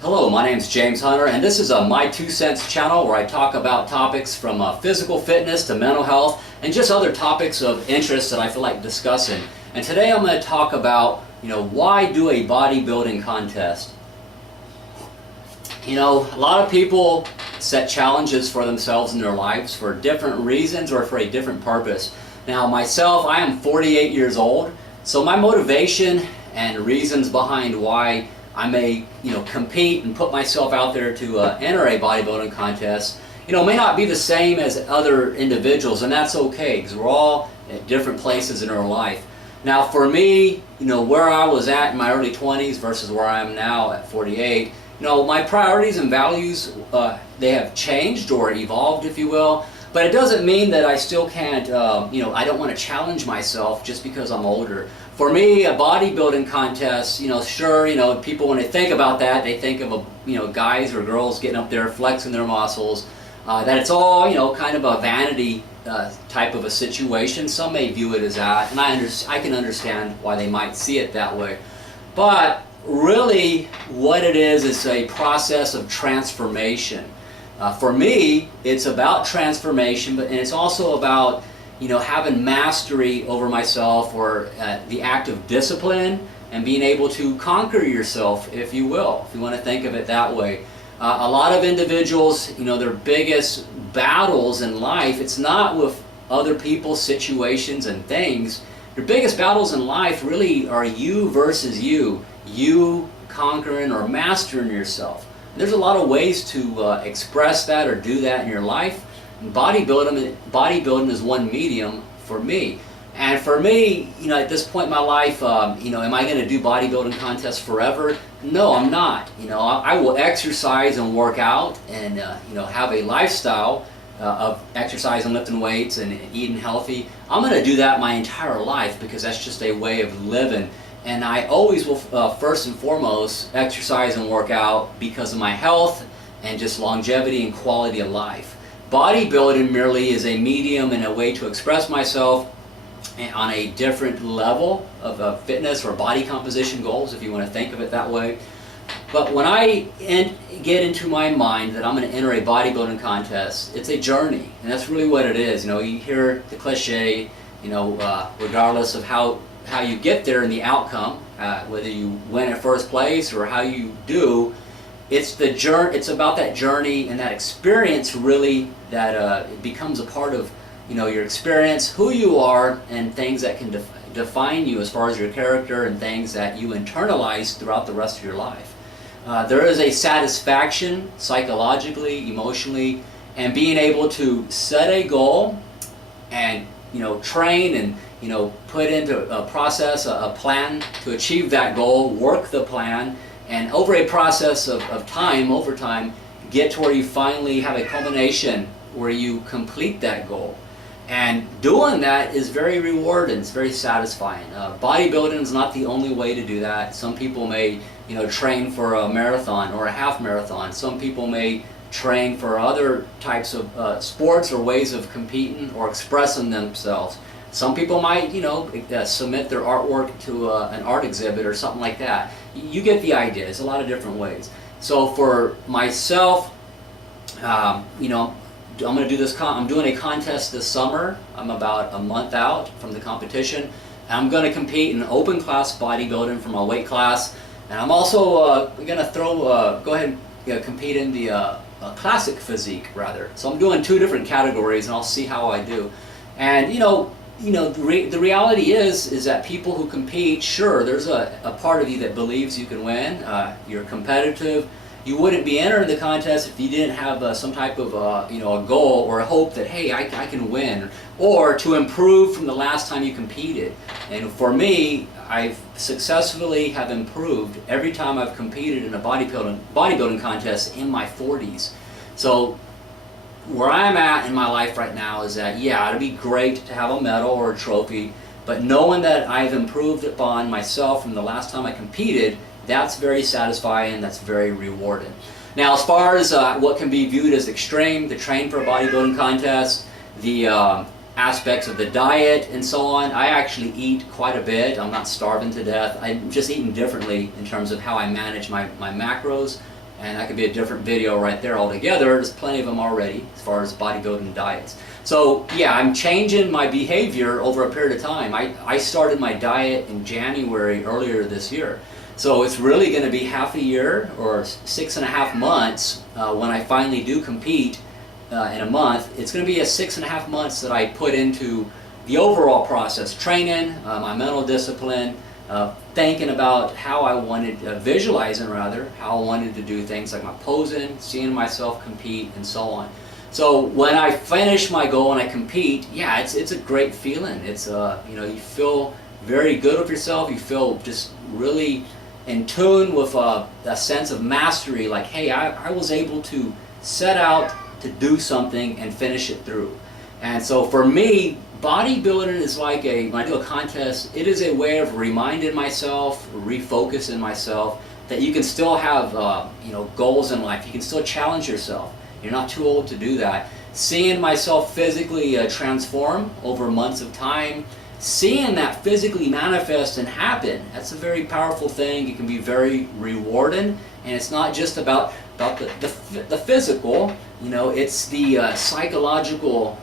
Hello, my name is James Hunter, and this is a My 2 Cents channel where I talk about topics from physical fitness to mental health and just other topics of interest that I feel like discussing. And today I'm going to talk about, why do a bodybuilding contest? A lot of people set challenges for themselves in their lives for different reasons or for a different purpose. Now myself, I am 48 years old, so my motivation and reasons behind why I may, compete and put myself out there to enter a bodybuilding contest, may not be the same as other individuals, and that's okay because we're all at different places in our life. Now for me, where I was at in my early 20s versus where I am now at 48, my priorities and values, they have changed or evolved, if you will. But it doesn't mean that I still can't, I don't want to challenge myself just because I'm older. For me, a bodybuilding contest, sure, people when they think about that, they think of, guys or girls getting up there flexing their muscles, that it's all, kind of a vanity type of a situation. Some may view it as that, and I can understand why they might see it that way. But really, what it is a process of transformation. For me, it's about transformation, and it's also about having mastery over myself, or the act of discipline and being able to conquer yourself, if you will, if you want to think of it that way. A lot of individuals, their biggest battles in life, it's not with other people's situations and things. Your biggest battles in life really are you versus you conquering or mastering yourself. There's a lot of ways to express that or do that in your life. Bodybuilding is one medium for me. And for me, at this point in my life, am I going to do bodybuilding contests forever? No, I'm not. I will exercise and work out and, have a lifestyle of exercise and lifting weights and eating healthy. I'm going to do that my entire life because that's just a way of living. And I always will, first and foremost, exercise and work out because of my health and just longevity and quality of life. Bodybuilding merely is a medium and a way to express myself on a different level of fitness or body composition goals, if you want to think of it that way. But when I get into my mind that I'm going to enter a bodybuilding contest, it's a journey, and that's really what it is. You hear the cliche, regardless of how you get there and the outcome, whether you win at first place or how you do, it's the journey. It's about that journey and that experience, really, that it becomes a part of your experience, who you are, and things that can define you as far as your character and things that you internalize throughout the rest of your life. There is a satisfaction psychologically, emotionally, and being able to set a goal and train and put into a process, a plan to achieve that goal, work the plan, and over a process of time, over time, get to where you finally have a culmination where you complete that goal. And doing that is very rewarding, it's very satisfying. Bodybuilding is not the only way to do that. Some people may train for a marathon or a half marathon. Some people may train for other types of sports or ways of competing or expressing themselves. Some people might, submit their artwork to an art exhibit or something like that. You get the idea. There's a lot of different ways. So for myself, I'm going to do this. I'm doing a contest this summer. I'm about a month out from the competition. I'm going to compete in open class bodybuilding for my weight class, and I'm also going to go ahead and compete in the classic physique, rather. So I'm doing two different categories, and I'll see how I do. And the reality is that people who compete, sure, there's a part of you that believes you can win. You're competitive. You wouldn't be entering the contest if you didn't have some type of a goal or a hope that, hey, I can win, or to improve from the last time you competed. And for me, I've successfully have improved every time I've competed in a bodybuilding contest in my 40s. So where I'm at in my life right now is that, yeah, it'd be great to have a medal or a trophy, but knowing that I've improved upon myself from the last time I competed, that's very satisfying, that's very rewarding. Now, as far as what can be viewed as extreme, to train for a bodybuilding contest, the aspects of the diet and so on, I actually eat quite a bit. I'm not starving to death. I'm just eating differently in terms of how I manage my macros. And that could be a different video right there altogether. There's plenty of them already as far as bodybuilding diets. So yeah, I'm changing my behavior over a period of time. I started my diet in January earlier this year. So it's really going to be half a year or 6.5 months when I finally do compete in a month. It's going to be a 6.5 months that I put into the overall process, training, my mental discipline, thinking about how I wanted, visualizing rather, how I wanted to do things like my posing, seeing myself compete, and so on. So when I finish my goal and I compete, yeah, it's a great feeling. It's you know, you feel very good with yourself. You feel just really in tune with a sense of mastery. Like, hey, I was able to set out to do something and finish it through. And so for me, bodybuilding is like when I do a contest, it is a way of reminding myself, refocusing myself that you can still have you know, goals in life. You can still challenge yourself. You're not too old to do that. Seeing myself physically transform over months of time, seeing that physically manifest and happen, that's a very powerful thing. It can be very rewarding, and it's not just about the physical, you know, it's the psychological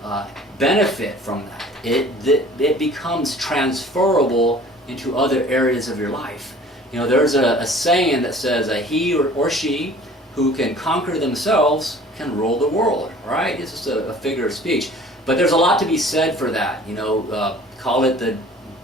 benefit from that. It becomes transferable into other areas of your life. You know, there's a saying that says he or she who can conquer themselves can rule the world, right? It's just a figure of speech. But there's a lot to be said for that. You know, call it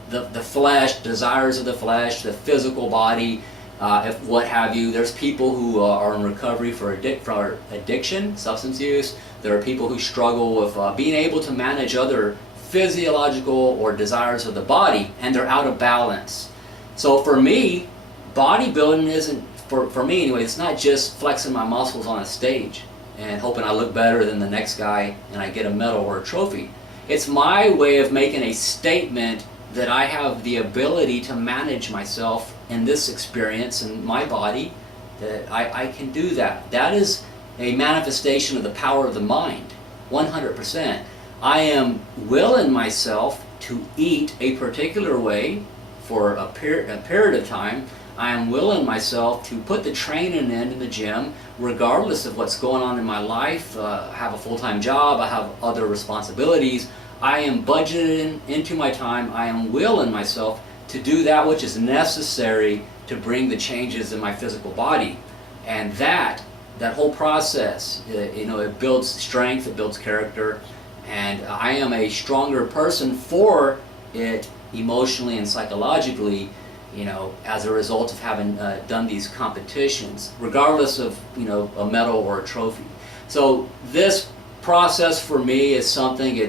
the flesh, desires of the flesh, the physical body, if what have you. There's people who are in recovery for addiction, substance use. There are people who struggle with being able to manage other physiological or desires of the body, and they're out of balance. So for me, bodybuilding isn't, for me anyway, it's not just flexing my muscles on a stage and hoping I look better than the next guy and I get a medal or a trophy. It's my way of making a statement that I have the ability to manage myself in this experience in my body, that I can do that. That is a manifestation of the power of the mind, 100%. I am willing myself to eat a particular way for a period of time. I am willing myself to put the training in the gym regardless of what's going on in my life. I have a full-time job, I have other responsibilities. I am budgeting into my time. I am willing myself to do that which is necessary to bring the changes in my physical body. And that whole process, you know, it builds strength, it builds character, and I am a stronger person for it emotionally and psychologically, you know, as a result of having done these competitions, regardless of, you know, a medal or a trophy. So this process for me is something,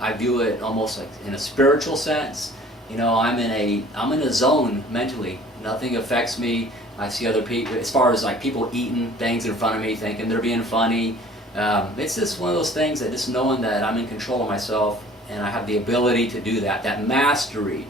I view it almost like in a spiritual sense. You know, I'm in a zone mentally. Nothing affects me. I see other people, as far as like people eating things in front of me thinking they're being funny. It's just one of those things that just knowing that I'm in control of myself and I have the ability to do that mastery.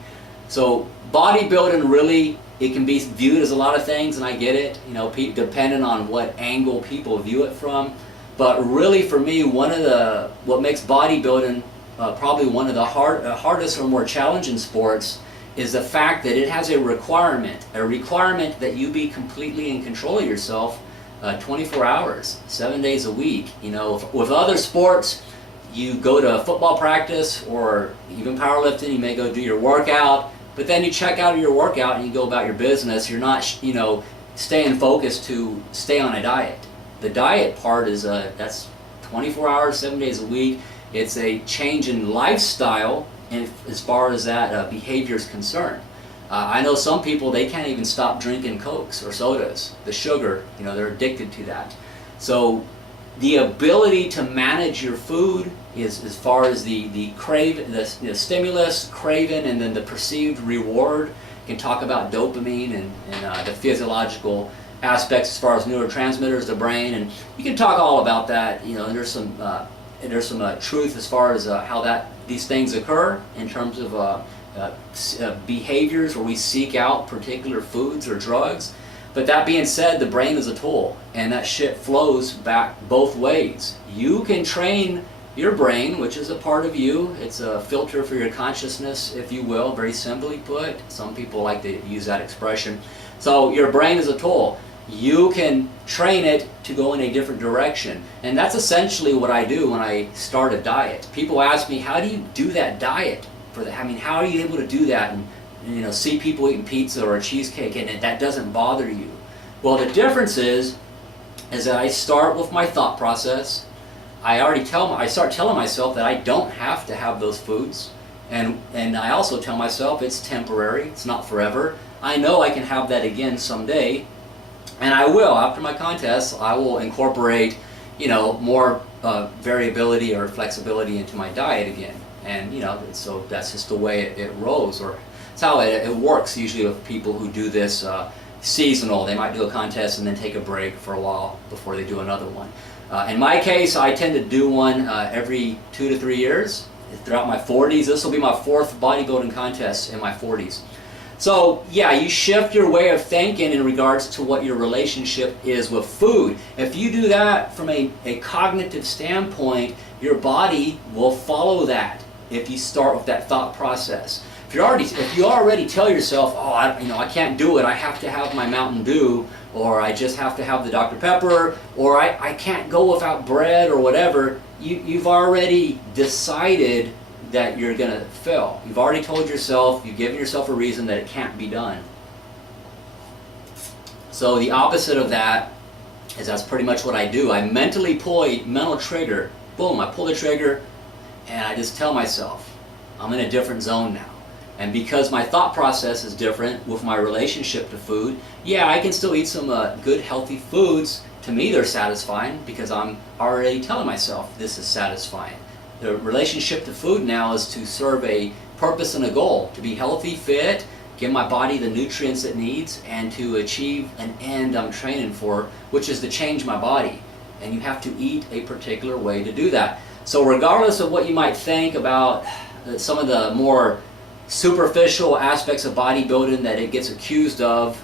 So bodybuilding really, it can be viewed as a lot of things, and I get it, you know, depending on what angle people view it from. But really for me, what makes bodybuilding probably one of the hardest or more challenging sports is the fact that it has a requirement that you be completely in control of yourself 24 hours, 7 days a week. You know, with other sports, you go to football practice or even powerlifting, you may go do your workout, but then you check out of your workout and you go about your business. You're not, you know, staying focused to stay on a diet. The diet part is that's 24 hours, 7 days a week. It's a change in lifestyle, and as far as that behavior is concerned. I know some people, they can't even stop drinking Cokes or sodas. The sugar, you know, they're addicted to that. So the ability to manage your food is, as far as the stimulus, craving, and then the perceived reward. You can talk about dopamine and the physiological aspects as far as neurotransmitters, the brain, and you can talk all about that. You know, and there's some truth as far as how these things occur in terms of behaviors where we seek out particular foods or drugs. But that being said, the brain is a tool, and that shit flows back both ways. You can train your brain, which is a part of you. It's a filter for your consciousness, if you will, very simply put. Some people like to use that expression. So your brain is a tool. you can train it to go in a different direction. And that's essentially what I do when I start a diet. People ask me, how do you do that diet? I mean, how are you able to do that and see people eating pizza or a cheesecake and that doesn't bother you? Well, the difference is that I start with my thought process. I start telling myself that I don't have to have those foods. And I also tell myself it's temporary, it's not forever. I know I can have that again someday. And I will, after my contest, I will incorporate, more variability or flexibility into my diet again. And, so that's just the way it rolls, or it's how it works usually with people who do this seasonal. They might do a contest and then take a break for a while before they do another one. In my case, I tend to do one every 2 to 3 years. Throughout my 40s, this will be my 4th bodybuilding contest in my 40s. So yeah, you shift your way of thinking in regards to what your relationship is with food. If you do that from a cognitive standpoint, your body will follow that if you start with that thought process. If you already tell yourself, oh, I can't do it, I have to have my Mountain Dew, or I just have to have the Dr. Pepper, or I can't go without bread or whatever, you've already decided that you're going to fail. You've already told yourself, you've given yourself a reason that it can't be done. So the opposite of that is that's pretty much what I do. I mentally pull a mental trigger. Boom, I pull the trigger and I just tell myself, I'm in a different zone now. And because my thought process is different with my relationship to food, yeah, I can still eat some good healthy foods. To me, they're satisfying because I'm already telling myself this is satisfying. The relationship to food now is to serve a purpose and a goal, to be healthy, fit, give my body the nutrients it needs, and to achieve an end I'm training for, which is to change my body. And you have to eat a particular way to do that. So regardless of what you might think about some of the more superficial aspects of bodybuilding that it gets accused of,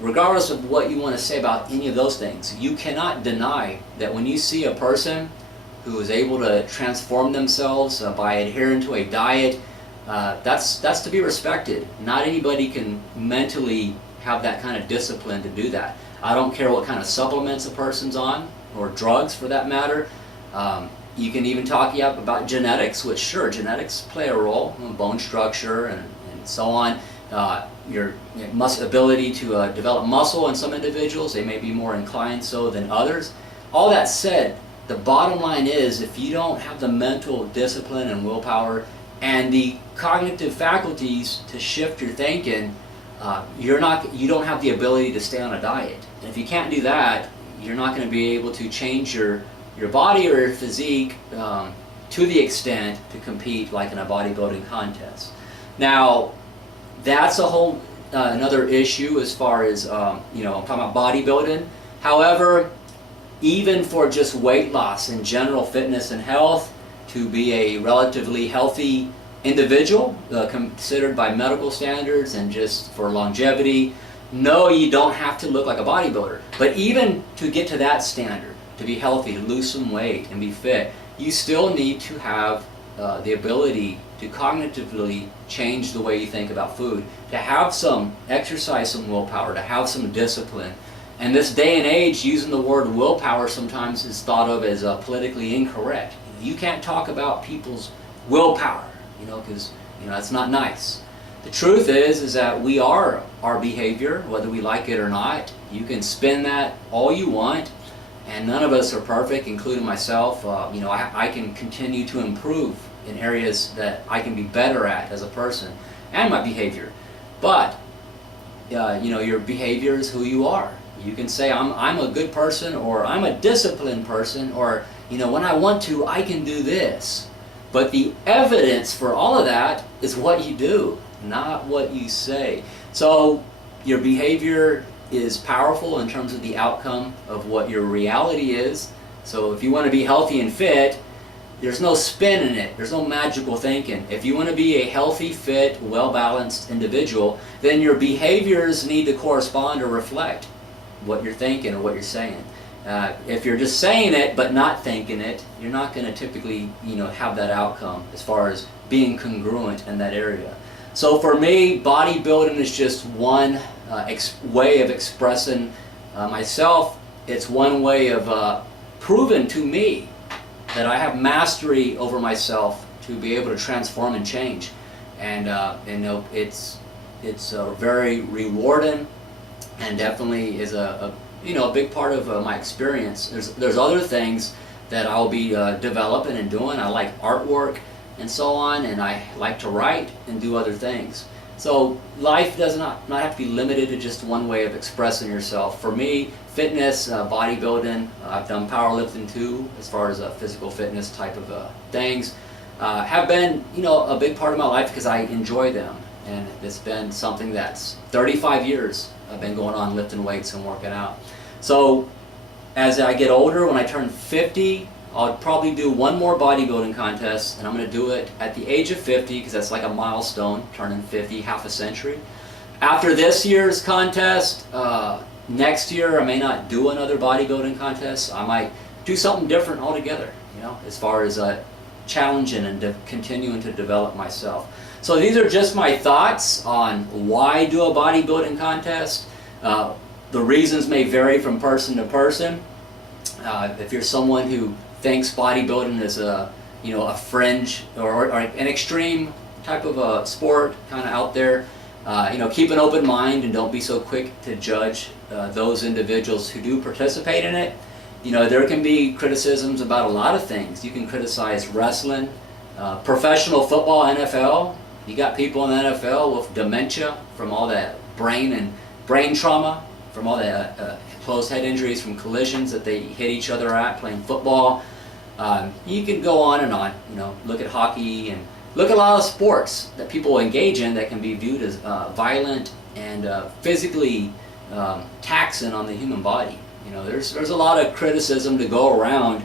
regardless of what you want to say about any of those things, you cannot deny that when you see a person who is able to transform themselves by adhering to a diet, that's to be respected. Not anybody can mentally have that kind of discipline to do that. I don't care what kind of supplements a person's on, or drugs for that matter. You can even talk about genetics, which sure, genetics play a role, bone structure and so on. Your ability to develop muscle in some individuals, they may be more inclined so than others. All that said, the bottom line is, if you don't have the mental discipline and willpower and the cognitive faculties to shift your thinking, you don't have the ability to stay on a diet. And if you can't do that, you're not going to be able to change your body or your physique to the extent to compete like in a bodybuilding contest. Now, that's a whole another issue as far as I'm talking about bodybuilding. However, even for just weight loss and general fitness and health, to be a relatively healthy individual, considered by medical standards and just for longevity, no, you don't have to look like a bodybuilder. But even to get to that standard, to be healthy, to lose some weight and be fit, you still need to have the ability to cognitively change the way you think about food, to have some exercise, some willpower, to have some discipline. And this day and age, using the word willpower sometimes is thought of as politically incorrect. You can't talk about people's willpower, because that's not nice. The truth is that we are our behavior, whether we like it or not. You can spin that all you want, and none of us are perfect, including myself. I can continue to improve in areas that I can be better at as a person, and my behavior. But your behavior is who you are. You can say I'm a good person, or I'm a disciplined person, or when I want to, I can do this. But the evidence for all of that is what you do, not what you say. So your behavior is powerful in terms of the outcome of what your reality is. So if you want to be healthy and fit, there's no spin in it. There's no magical thinking. If you want to be a healthy, fit, well-balanced individual, then your behaviors need to correspond or reflect what you're thinking or what you're saying. If you're just saying it but not thinking it, you're not going to typically have that outcome as far as being congruent in that area. So for me, bodybuilding is just one way of expressing myself, it's one way of proving to me that I have mastery over myself to be able to transform and change. And you know, it's very rewarding, and definitely is a you know, a big part of my experience. There's other things that I'll be developing and doing. I like artwork and so on, and I like to write and do other things. So life does not have to be limited to just one way of expressing yourself. For me, fitness, bodybuilding, I've done powerlifting too, as far as physical fitness type of things, have been, you know, a big part of my life because I enjoy them. And it's been something that's 35 years I've been going on lifting weights and working out. So as I get older, when I turn 50, I'll probably do one more bodybuilding contest, and I'm going to do it at the age of 50 because that's like a milestone, turning 50, half a century. After this year's contest, next year I may not do another bodybuilding contest. I might do something different altogether, you know, as far as challenging and continuing to develop myself. So these are just my thoughts on why do a bodybuilding contest. The reasons may vary from person to person. If you're someone who thinks bodybuilding is a, you know, a fringe or an extreme type of a sport, kind of out there, you know, keep an open mind and don't be so quick to judge those individuals who do participate in it. You know, there can be criticisms about a lot of things. You can criticize wrestling, professional football, NFL. You got people in the NFL with dementia from all that brain trauma, from all the closed head injuries from collisions that they hit each other at playing football. You can go on and on. You know, look at hockey and look at a lot of sports that people engage in that can be viewed as violent and physically taxing on the human body. You know, there's a lot of criticism to go around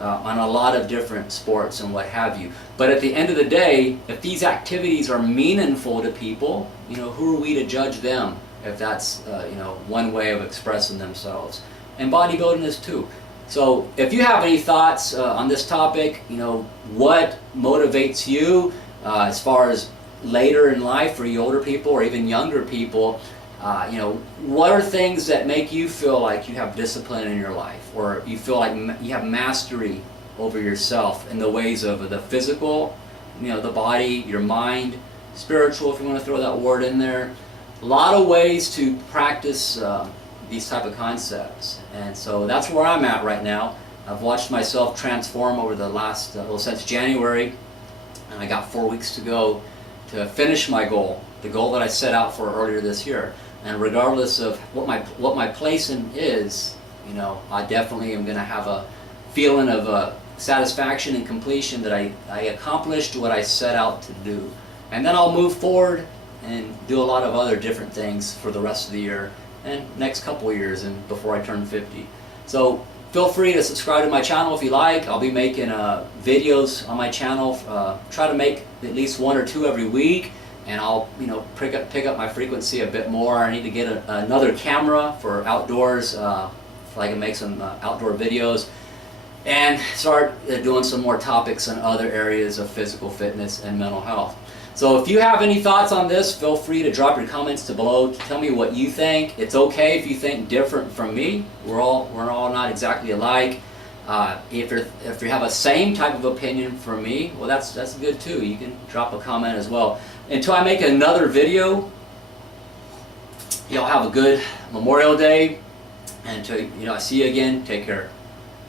on a lot of different sports and what have you. But at the end of the day, if these activities are meaningful to people, you know, who are we to judge them if that's you know, one way of expressing themselves? And bodybuilding is too. So if you have any thoughts on this topic, you know, what motivates you as far as later in life for you older people or even younger people, you know, what are things that make you feel like you have discipline in your life, or you feel like you have mastery over yourself in the ways of the physical, you know, the body, your mind, spiritual, if you want to throw that word in there. A lot of ways to practice these type of concepts, and so that's where I'm at right now. I've watched myself transform over the last, well, since January, and I got 4 weeks to go to finish my goal, the goal that I set out for earlier this year. And regardless of what my placing is, you know, I definitely am going to have a feeling of satisfaction and completion that I accomplished what I set out to do. And then I'll move forward and do a lot of other different things for the rest of the year and next couple of years and before I turn 50. So feel free to subscribe to my channel if you like. I'll be making videos on my channel. Try to make at least 1 or 2 every week. And I'll, you know, pick up my frequency a bit more. I need to get another camera for outdoors, so I can make some outdoor videos, and start doing some more topics on other areas of physical fitness and mental health. So if you have any thoughts on this, feel free to drop your comments below. Tell me what you think. It's okay if you think different from me. We're all not exactly alike. If you have a same type of opinion from me, well, that's good too. You can drop a comment as well. Until I make another video, y'all have a good Memorial Day, and until, you know, I see you again, take care.